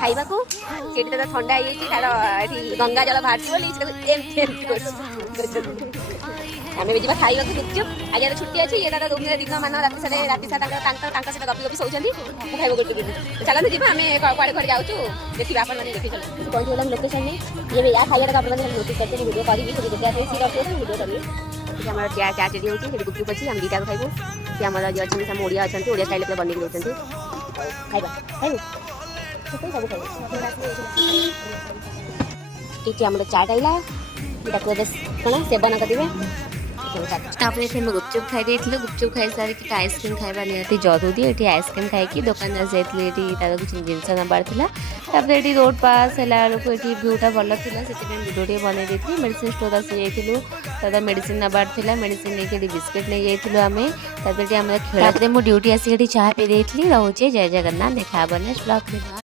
खाइबा को सेठी तो ठंडा हे तार गंगा जल बाहर आम भी जा खाइबा गुपचुप आज छुट्टी अच्छी ये दिन मान राति सारे सहित गपी गपी शोचती खाइब गोटे दिन चलते जी आम कड़े कड़े जाऊँ देखिए आप देखिए पहुँचीगला लोकेशन में ये या खाइबा आप नोटिस करते वीडियो करी देखा सी रखिए वीडियो करिए आम चाट रेडी होती गुपचुप अच्छी आम दुटा खाइबू सी आम अच्छे आम ओडिया अच्छा ओडिया स्टाइल बन दौरान खाइबा खाइबू सब खाइबा आम चाट आइला कौन सेवन करेंगे गुपचुप खाई गुपचुप खाई सारिक आइसक्रीम खाइबा निहाती जरूरी ये आइसक्रीम खाई दुकान जाइए तार किसी जिनस नबार ये रोड पास है ये भ्यूटा भल थी से भिडियो बनई मेडिसिन स्टोर आसी जाइलु मेडिसिन नबार मेडिसिन नहीं बिस्किट नहीं जाइलु आम खेल मुझे ड्यूटी आसिक चाह पी रोचे जय जगन्नाथ देखा नेक्स्ट ब्लॉग।